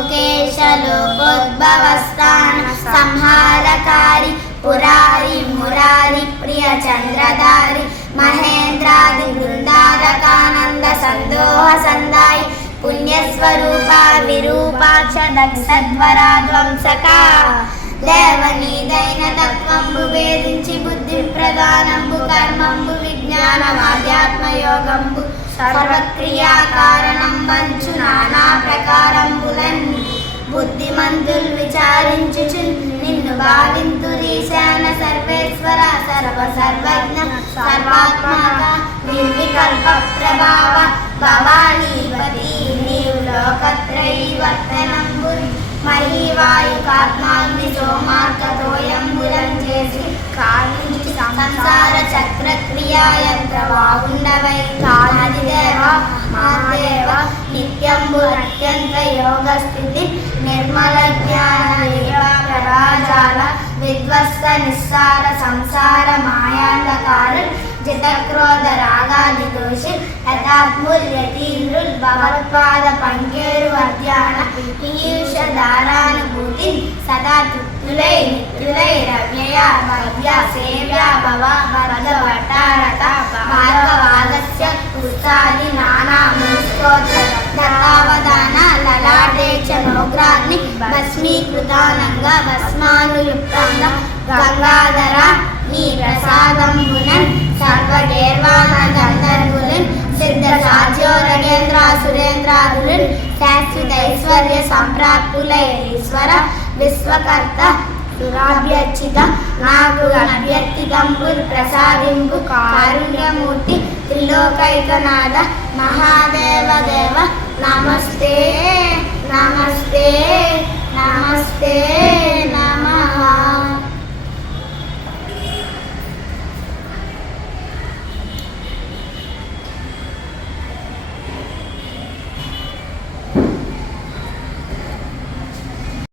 లోకేశ లోకోద్భవస్థాన సంహారకారి పురారి మురారి ప్రియ చంద్రధారి మహేంద్రాది బృందారకానంద సందోహ సందాయి పుణ్యస్వరూప విరూపాక్ష దక్షధ్వరా ధ్వంసక దేవనీదైన తత్వంబు వేదించి బుద్ధి ప్రధానంబు కర్మంబు విజ్ఞానమాధ్యాత్మయోగంబు సర్వక్రియా కారణం వంచు నానా ప్రకారంబులన్ బుద్ధిమంతుల్ విచారించుచు నిన్ను భావింతురీశాన సర్వేశ్వర సర్వ సర్వజ్ఞ సర్వాత్మక నిర్వికల్ప ప్రభావ భవానీపతి నీవు లోకత్రైవర్తనంబు మహీవాయుకాత్మాగ్ని సోమార్కతోయంబులం చేసి కావించి సంసార చక్రక్రియాయంత్ర వాగుండవై కాదిదేవ మాదేవ నిత్యంబు అత్యంత యోగ స్థితి నిర్మల జ్ఞాన ప్రభాజాల విధ్వస్త నిస్సార సంసార మాయాంధకార జితక్రోధ రాగాది దోషి యథాత్ముల్యతీంద్రుల్ భగవత్పాద పంకేరు అధ్యాన ఈయుష దారానుభూతి సదా తృప్తులై నిత్యులై రవ్యయ భవ్య సేవ్య భవ భగవటారత భార్గవాగస్య ఉత్సాది నానా స్తోత్ర దత్తావదాన లలాటే చ నోగ్రాగ్ని భస్మీకృతానంగ భస్మానుయుక్తంగ గంగాధర నీ ప్రసాదంబునన్ సర్వగేర్వాణ గంధర్వులన్ సిద్ధ సాధ్యోరగేంద్ర సురేంద్రాదులన్ శాశ్వతైశ్వర్య సంప్రాప్తులై ఈశ్వర విశ్వకర్త సురాభ్యర్చిత నాకు అభ్యర్థితంబుల్ ప్రసాదింపు కారుణ్యమూర్తి త్రిలోకైకనాథ మహాదేవ దేవ నమస్తే నమస్తే నమస్తే.